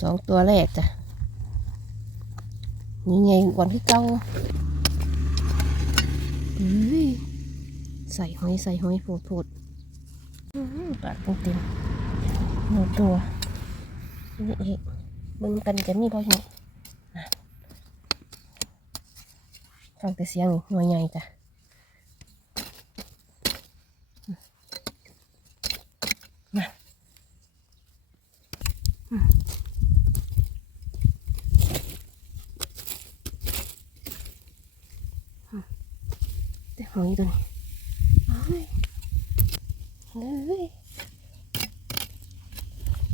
สองตัวแรกจ้ะนี่ไงวันที่เก้าใส่หอยใส่หอยโผดโผดปากเต็มหนูตัวนี่อีกเบิ่งกันจะมีบ่เห็นนะฟังแต่เสียงนี่หน่วยใหญ่จ้ะ แต่หอยตัวนี้เฮ้ยเฮ้ย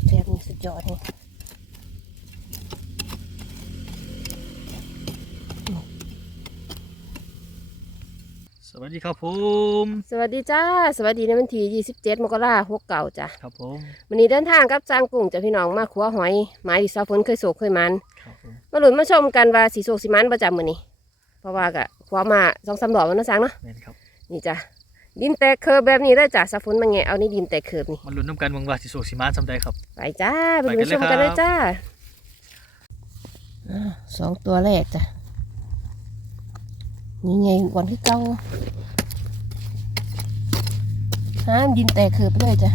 แซ่บนี่สุดยอดเลย สวัส ดีครับผมสวัสดีจ้า สวัสดีในวันที่27มกราคมหกเก่าจ้ะครับผมวันนี้เดินทางกับจางกุ้งจ้ะพี่น้องมาขัวหอยหมายที่สาวฝนเคยโศกเคยมันครับผมมาหลุนมาชมกันว่าสีโศกสีมันประจำมื้อนี้ เพราะว่ากะขัวมาสองสามดอกแล้วเนาะจางเนาะแม่นครับนี่จ้ะดินแตกเคิร์ฟแบบนี้ได้จ้ะสาวฝนมาแงะเอานี่ดินแตกเคิร์ฟนี่มันลุ้นน้ำกันเมืองว่าสิโศกสิมานสำใดครับ ไปจ้าไปไปกัดูนชเลยมกันเลยครับ จ้าสองตัวแรกจ้ะ นี่ไงวันที่เก้าห้ามดินแตกเขือไปเลยจ้ะ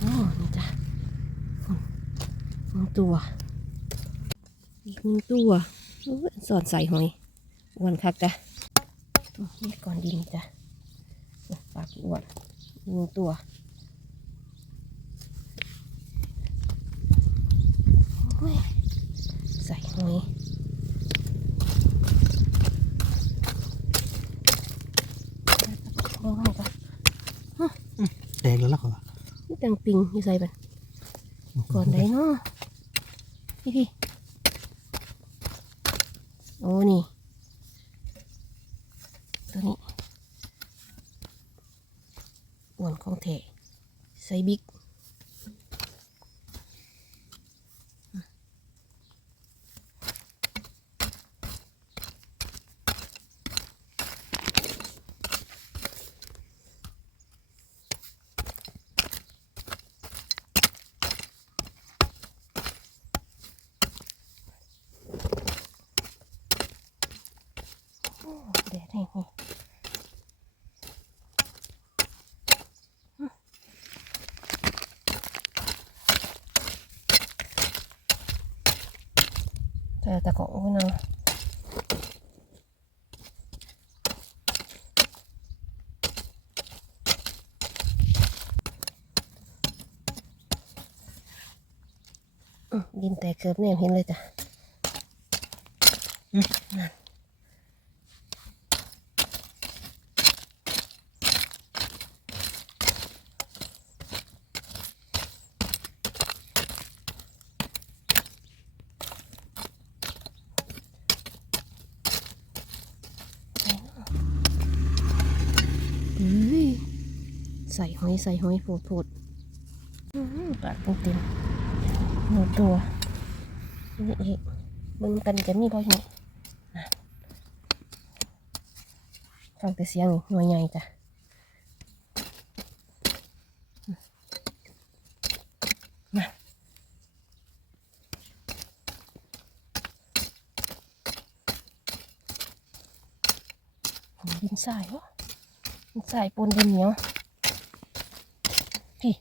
โอ้นี่จ้ะหนึ่งตัวอีกหนึ่งตัวโอ้ยสอดใส่หอยอ้วนคักจ้ะนี่ก่อนดินจ้ะปากอ้วนงูตัวโอ้ย ใส่หอยโอ้ยก่อนแดงแล้วล่ะครับนี่ตังปิงอยู่ใส่บันก่อนได้เนาะพี่พี่โอ้นี่ ตัวนี้อ้วนของเทใส่บิ๊กโอ้ แดดแห้งๆแต่ตะกองกูเนาะดินแตกเกือบเนี่ยเห็นเลยจ้ะ เฮ้ย ใส่หอยใส่หอยโผดโผดอื้อหือปากเต็มๆหนูตัวนี่อีกเบิ่งกันจะมีบ่เห็นนะฟังแต่เสียงนี่หน่วยใหญ่จ้ะมาดินทรายวะใส่ปนดินเหนียว พี่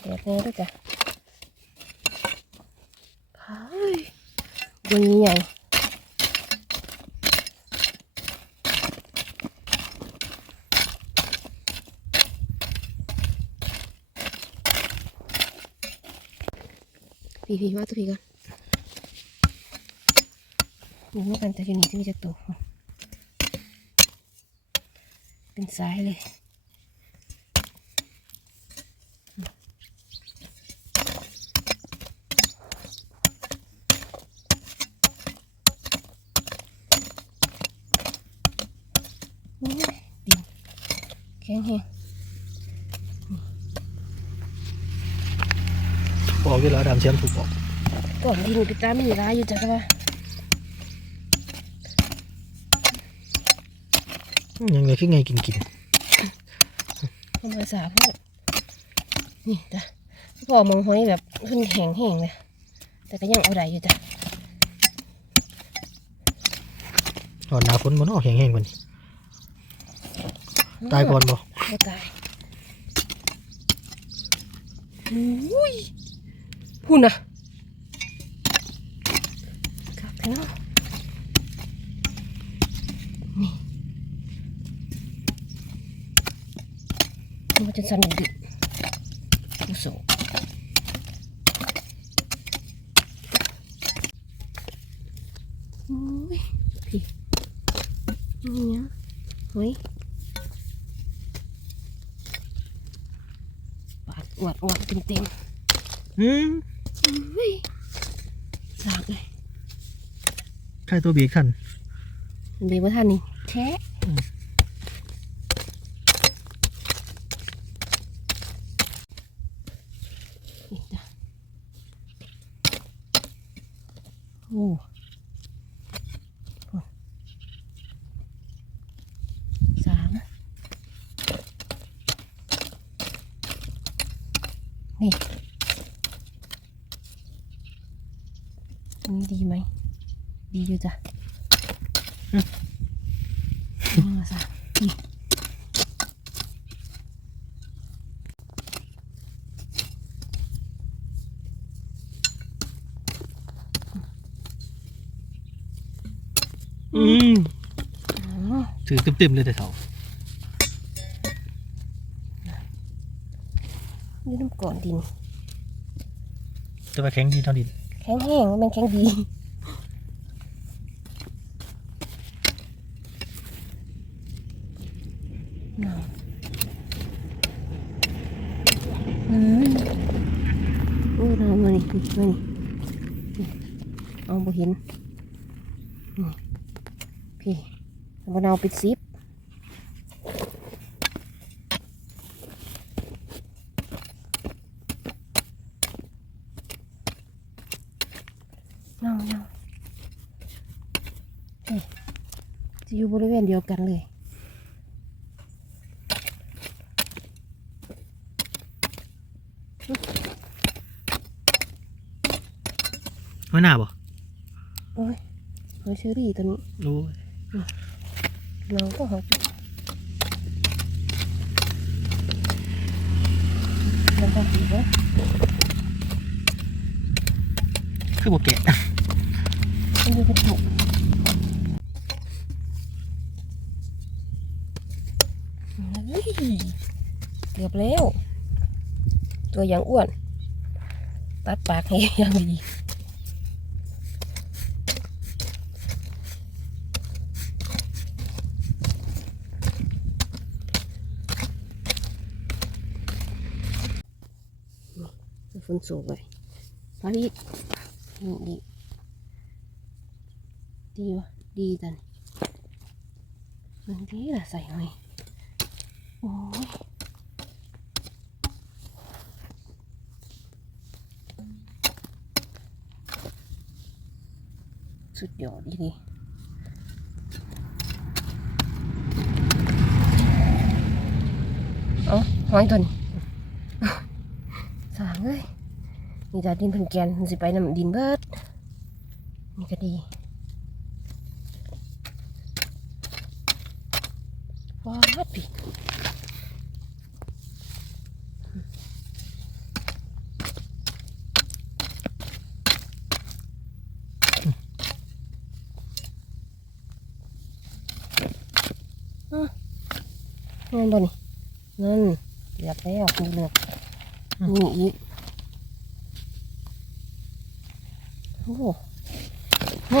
เดี๋ยวแน่ด้วยจ้ะเฮ้ยยังใหญ่พี่พี่ว่าตัวพี่ก่อนมีเมื่อกันแต่อยู่นี่ที่มีจะตัวเป็นสายเลย โอ้ยดินแข็งแห้ง บอกอยู่แล้วดำ เชียมถูกบอกก่อนดินไปตามมีร้ายอยู่จ้ะแต่ว่ายังไงคือไงกินกินธรรมศาสตร์พูดนี่จ้ะพอมองหอยแบบขึ้นแข็งแห้งเลยแต่ก็ยังเอาได้อยู่จ้ะตอนหนาฝนมันออกแห้งๆกว่านี้ตายก่อนบ่ไม่ตายอุ้ย พูดนะกลับแล้วนี่มันจะสั่นดิผู้สูงโอ้ยพี่นี่เนี่ยเฮ้ยปาดอวดอวดเต็มเต็มอืมๆเฮ้ย สากเลยใครตัวบีกท่านดีว่าท่านนี่แท้นี่จ้ะโอ้โอ้สามนี่อันนี้ดีไหม ดีอยู่จ้ะอืมสามนี่อืมอ๋อถือเต็มๆเลยแต่เถานี่น้ำก่อนดินจะไปแข็งดีเท่าดิน แข็งแห้งว่ามันแข็งดีน่าอืมโอ้ยน้ำมานี่มานี่นี่ เอาบ่เห็นนี่พี่เอามะนาวปิดซิปเน่าเน่าพี่จะอยู่บริเวณเดียวกันเลยไม่น่าบ่โอ้ยหอยเชอรี่ตัวนี้รู้เราก็หอมันต้องดีวะคือบ่แกะมันอยู่กระจุกเฮ้ยเกือบแล้ว ตัวอย่างอ้วน ตัดปากให้อย่างดี นี่ฝนสูงไปพารีดนี่ดีดีวะดีจันมันดีละใส่หน่อยโอ้ยสุดยอดดีนี่เอาหอยตัวนี้สางเลย นี่จะดินเพิ่นแกนมันสิไปนำดินเบิดนี่ก็ดีว้าดพี่นั่นบ่นี่นั่นเหลือกแล้วมีเหลือกนี่อีก โอ้โหนี่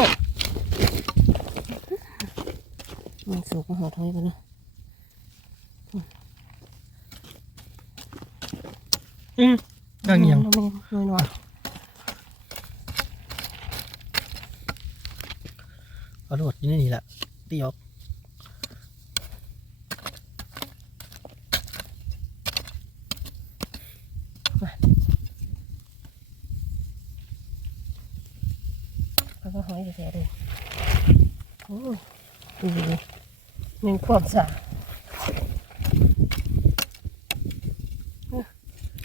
มันสูงกว่าหาถอยกันนะ อืมย่างเงียง น้อยน้อยน้อย เอาโลดอยู่ในนี่แหละตีออก แล้วก็หอยแท้ๆเลยโอ้ยดูดิหนึ่งความสะ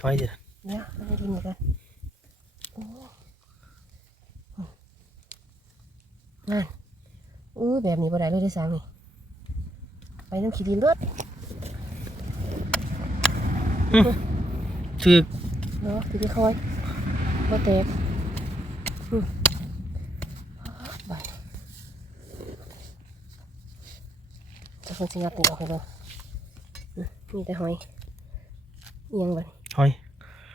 หอยเด็ดเนี่ยไม่ได้ดินเหมือนกันโอ้นั่นอู้แบบนี้บ่ได้เลยได้อสังนี่ไปน้ำขี้ดินเลือดคือเนาะพี่ที่คอยบ่เตกอืมไป จะคงสิงัดนี่ออกให้เบิ่งอืมมีแต่หอยเอียงบัดหอย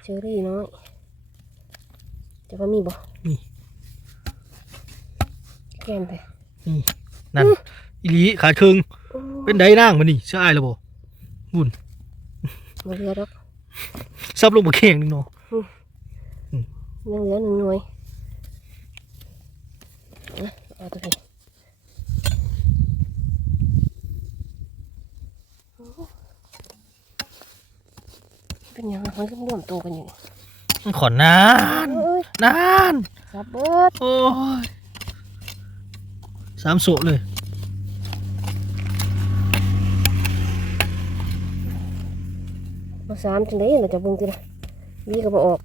เชอรี่น้อยจะว่ามีบ่นี่แก้มไปนี่นั่นอีหลีขาดครึ่งโอ้เป็นไดนั่งมันนี่ใช่แล้วบ่บุญบ่เหลือดอกซับลงมาแข่งหนึงเนาะยังเหลือหนึ่งหน่วยนะเอาตัวนี้ เป็นยังไงมันก็ร่วมตัวกันอยู่นี่มันขอนนานเอ้ยนานสับเบิดโอ้ยสามโสเลยมาสามจังไดเราจะเบิ่งติละวีก็บ่ออก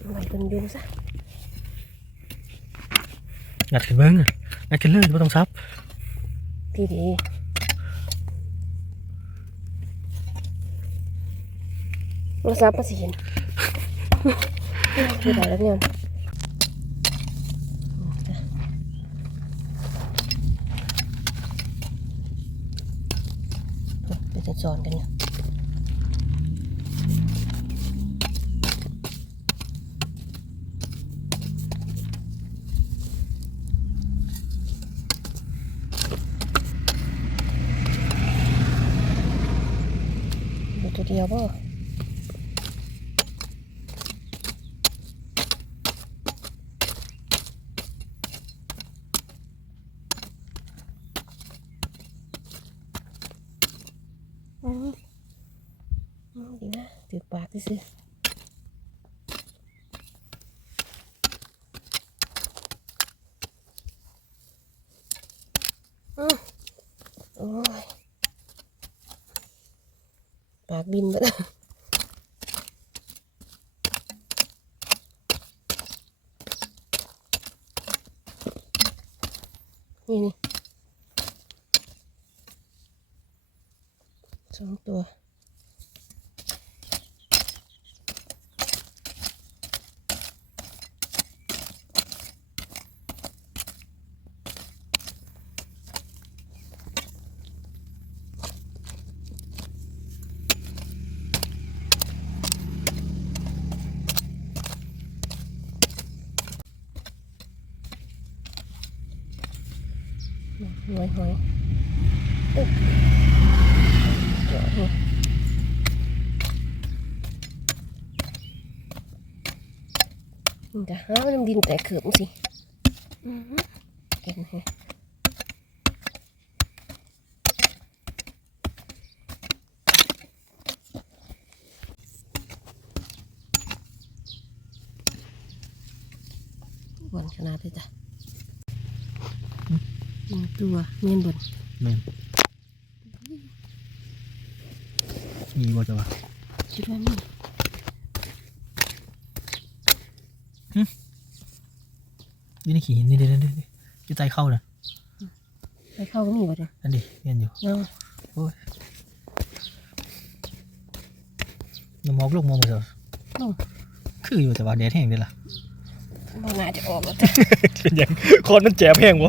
เอาไว้เพิ่นอยู่ซะงัดขึ้นเบิ้งอะงัดขึ้นเลยไม่ต้องซับ ทีดี มาซับมาสิเห็นคือได้แล้วเนี่ยเดี๋ยวจะสอนกันเนี่ยตัวเดียวบ่อืมอืมดีนะถือปากซื่อๆอืมโอ้ย ปากบินไปแล้วนี่นี่สองตัว หอยหอยตึ๊บเดี๋ยวนี่มัน จะหาน้ำดินแต่เขือบสิอื้อหือเก่งแฮะวันขนาดเลยจ้ะหนึ่งตัวเมียนบนแม่นมีบ่จะวะคิดว่ามี นี่ในขี้หินนี่เด้นี่เด้นี่อยู่ใต้เข้าน่ะไปเข้าก็มีบ่เนี่ยนั่นดิเงี้ยอยู่เนาะโอ้ยน้ำมอกลูกมองมาเถอะอืมคืออยู่แต่ว่าแดดแห้งเด้ล่ะบ่น่าจะออกแล้วจ้ะเป็นหยังคอนมันแจ๋บแห้งบ่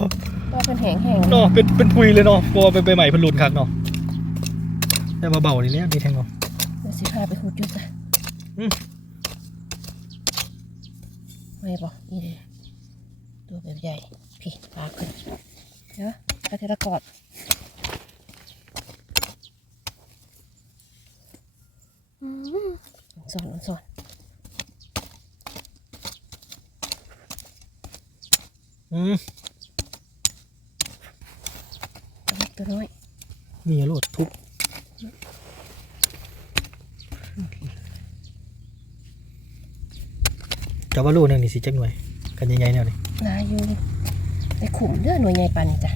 ว่าเป็นแห้งแห้งเนาะเป็นเป็นพุยเลยเนาะเพราะว่าไปไปใหม่เพันลุนคักเนาะแต่มาเบานี่แหละนี่แทงเนาะเดี๋ยวสิพาไปขุดจุดจ้ะ อืมไม่บ่นี่เลยตัวแบบใหญ่พี่ปลาขึ้นเดี๋ยวกระเทละกอดอืมสอนสอนอืมตัวเล็กตัวน้อยมีอะโลดทุบ จะว่าโลนึงนี่สิจักหน่วย กันใหญ่ๆแนวนี่นาอยู่ไปขุมเด้อหน่วยใหญ่ปานนี้จ้ะ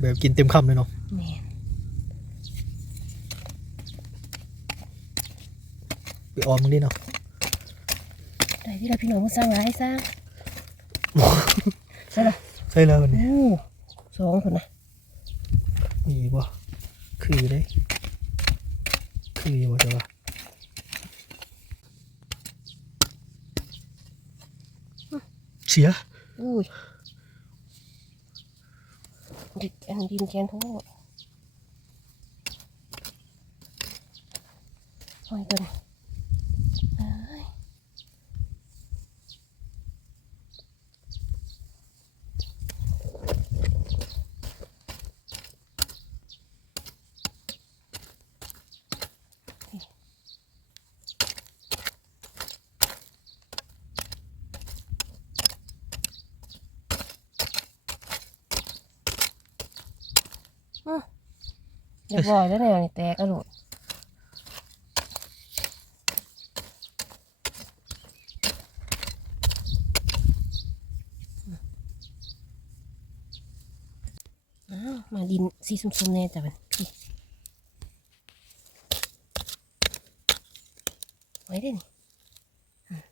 แบบกินเต็มคำเลยเนาะแม่นไปออมมึงดิเนาะได้ที่เราพี่น้องมาสร้างร้ายสร้างใช่ละใช่แล้ววันนี้โอ้สองคนนะมีบ่คือได้ คืออยู่บ่ใช่ปะ เสีย อุ้ยดิดอันดินแกนทั้งหมดหอยตัวนี้เอ้ย เรียบร้อยแล้วแนวนี่แตกอระโดดอ้าวมาดินสีส้มๆแน่จ้ะมันพี่ไว้เด้นี่อืม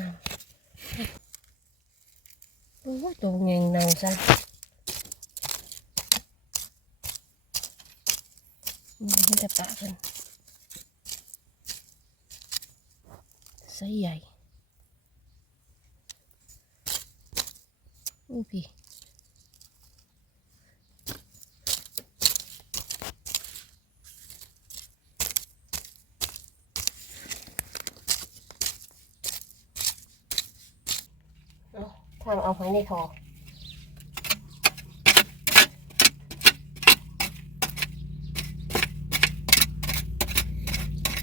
น้ำโอ้ยตัวเงงเนาซะนี่ให้แต่ปากกันไซส์ใหญ่อู้พี่ เอา ทางเอาไว้ในทอ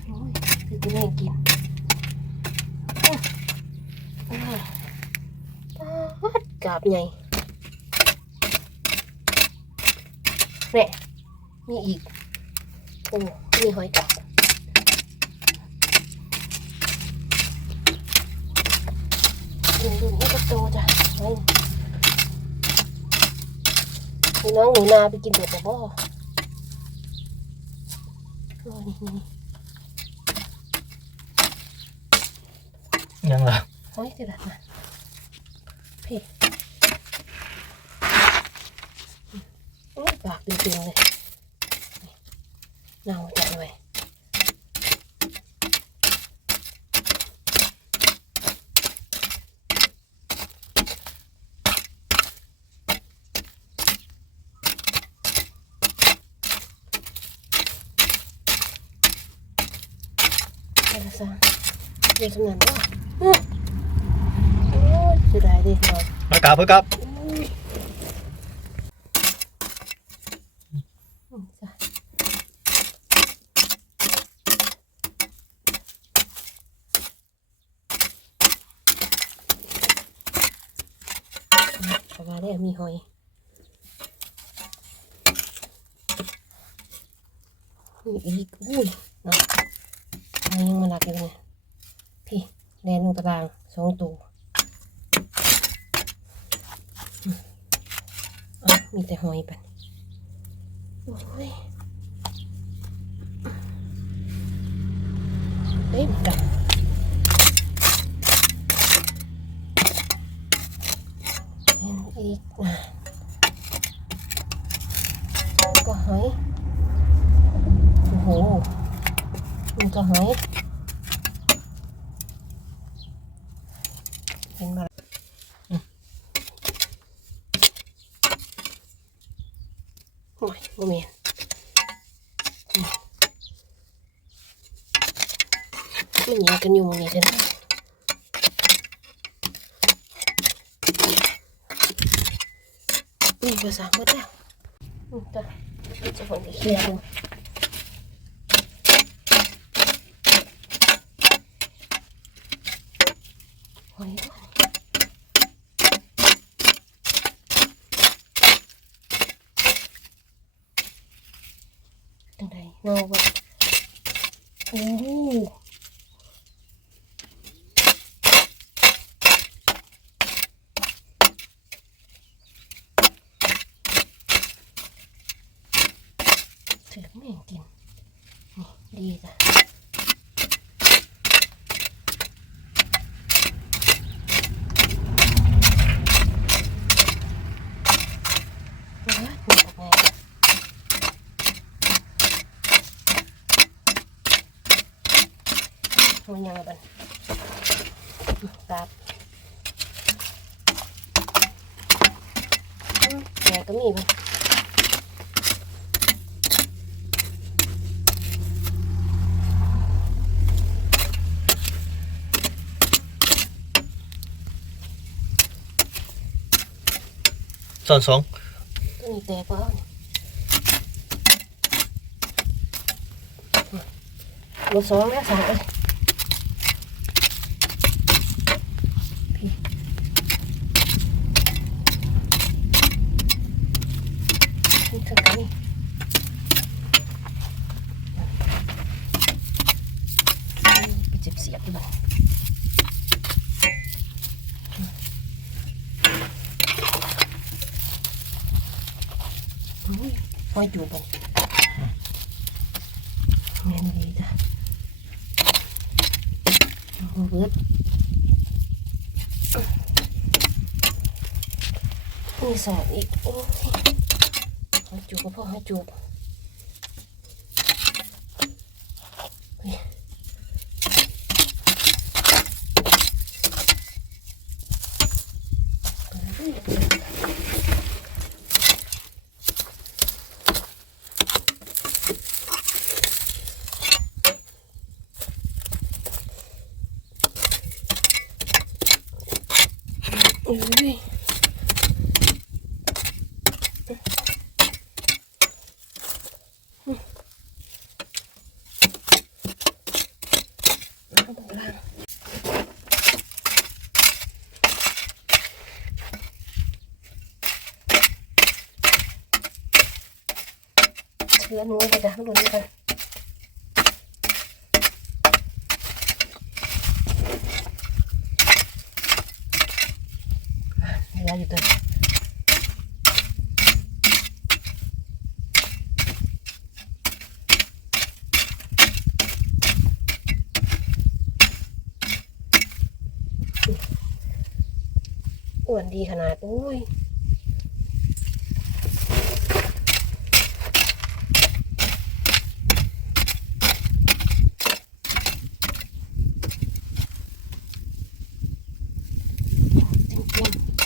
โอ้ยคือกูไม่กินโอ้ยอ้าวป๊าดกาบใหญ่เนี่ยมีอีกโอ้มีหอยกาบดูดูนี่ก็โตจ้ะเฮ้ย มีน้องหนูนาไปกินเด็ดแต่บ่โอ้นี่นี่ยังล่ะหอยสิละนะพี่โอ้ยปากจริงๆเลยเน่าจังเลย ซะเด็กขนาดนั้นวะอื้อโอ้ยเสียดายดิเรามากราบเพื่อครับ อืมจ้ะปลาได้มีหอย มีอีกอุ้ยเนาะอันนี้ยังมาลักอยู่เนี่ยพี่แลนลงตารางสองตัวอืมอะ มีแต่หอยปันโอ้ยเต็มกันเป็นอีกนะก็หอยโอ้โหมันก็หอยเป็นมาอืมโอ้ยบ่แม่นอืม มันหยังกันอยู่หมองนี้กันนี่ภาษาหมดแล้วอืมจ้ะจะคนที่เคลียร์ดูหอยก่อนจังไดเงาบ่โอ้ ดีจ้ะโอ้ยหมดออกไงมันยังไงบ้างตาบอืม แหนก็มีบ้างสอนสองตัวนี้แตกแล้วหมดสองแล้วสองเลยพี่นี่ถึงกันนี่ไปเจ็บเสียบดีกว่าอุ้ยปล่อยจูบมันแม่นดีจ้ะ โอ้โหเบิดมีสองอีก โอ้ยให้จูบก็พอให้จูบเฮ้ยโอ้ยเอาตรงกลาง เชื้อนู้นไปจ้ะข้างบนนี้กันเหลืออยู่ตัวอ้วนดีขนาดโอ้ยจริงๆ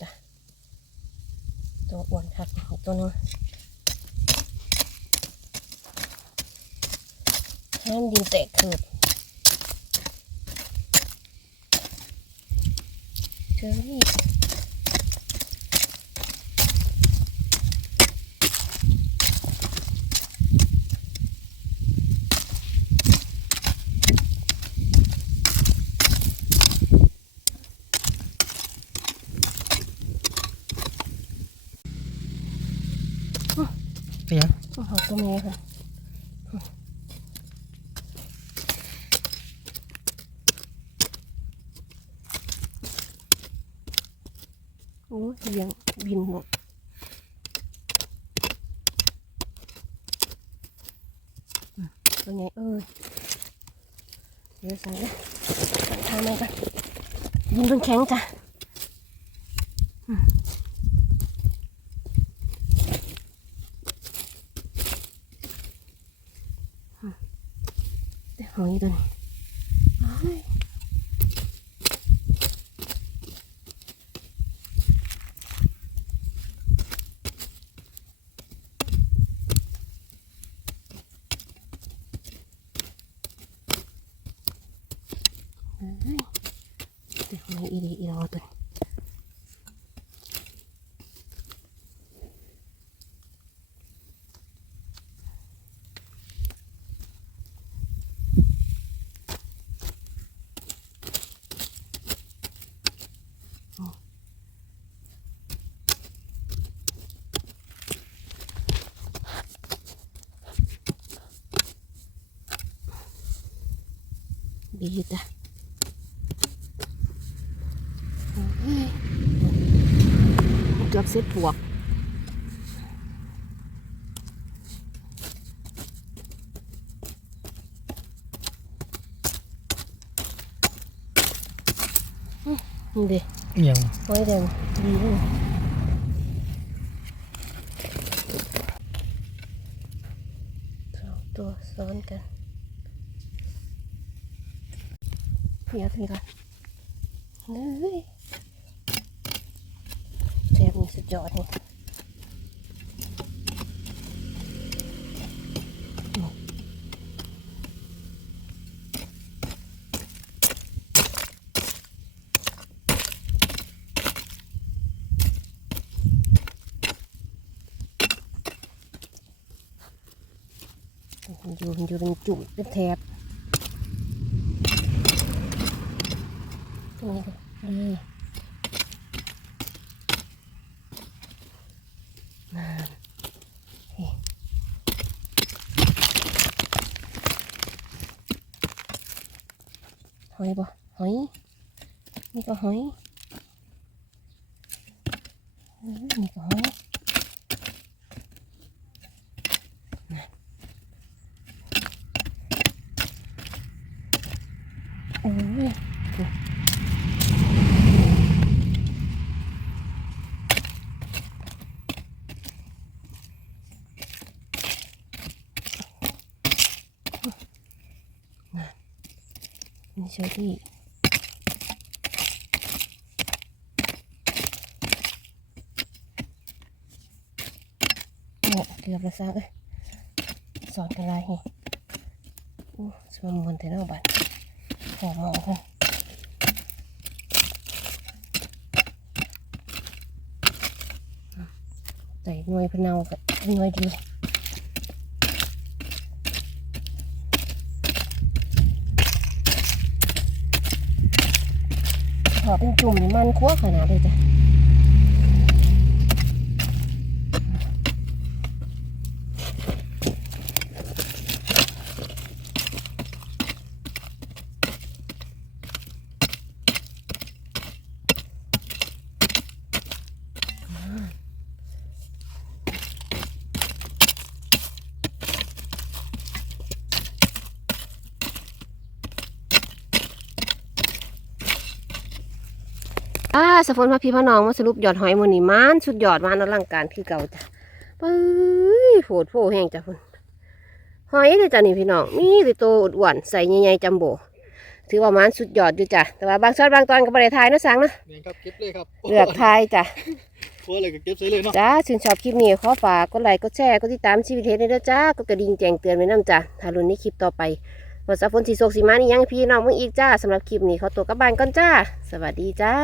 จ้ะตัวอ้วนครับอีก ตัวนึงห้ามดินแตกคืบเจอนี่ เป็นยัง โอ้โหตัวนี้ค่ะ โอ้ยเลี้ยงบินหมดอืมตัวไงเอ้ยเดี๋ยวใส่เลยใส่ทางไหนกันยินบนแข็งจ้ะอืมแต่หอยตัวนี้อ้ายเอ้ยแต่หอยอีดีอีรอตัวนี้ ดีอยู่จ้ะโอ้ยเกือบเสร็จปวก นี่เด็ เอียง หอยแดงดีเลยสองตัวซ้อนกันเดี๋ยวทีก่อนเฮ้ยแทบมีสุดยอดนี่ อยู่อยู่เป็นจุ่มเป็นแถบตรงนี้ก็ดีนั่นเฮ้หอยบ่หอยนี่ก็หอยเออนี่ก็หอย โอ้ย นี่เชอรี่โอ้เกือบแล้วซะเอ้ยสอนกันไรนี่โอ้สมมวนแต่นอกบ้านหอมหอมค่ะ ส่หน่วยพะเนากับหน่วยดีหอเป็นจุ่มมันคั่วขนาดเลยจ้ะ สะพนพระพี่พระน้องมาสรุปยอดหอยมือนี่มันสุดยอดมานอลังการคือเก่าจ้ะปื้ยโผดโผแห้งจ้ะพุ่นหอยเลยจ้ะนี่พี่น้องมีแต่ตัวอ้วนๆใส่ใหญ่ๆจัมโบถือว่ามันสุดยอดอยู่จ้ะแต่ว่าบางช็อตบางตอนก็บริทายนะสังนะเนี่ยครับเก็บเลยครับเลือกทายจ้ะโอ้เลยก็เก็บใส่เลยเนาะจ้าชื่นชอบคลิปนี้ขอฝากกดไลค์กดแชร์กดติดตามชีวิตเทสในเด้อจ้ากดกระดิ่งแจ้งเตือนไว้นำจ้ะถ้ารุ่นนี้คลิปต่อไปว่าสะพนสีโศกสีมานี่ยังพี่น้องมึงอีกจ้าสำหรับคลิปนี้ขอตัวกลับบ้านก่อนจ้า สวัสดีจ้า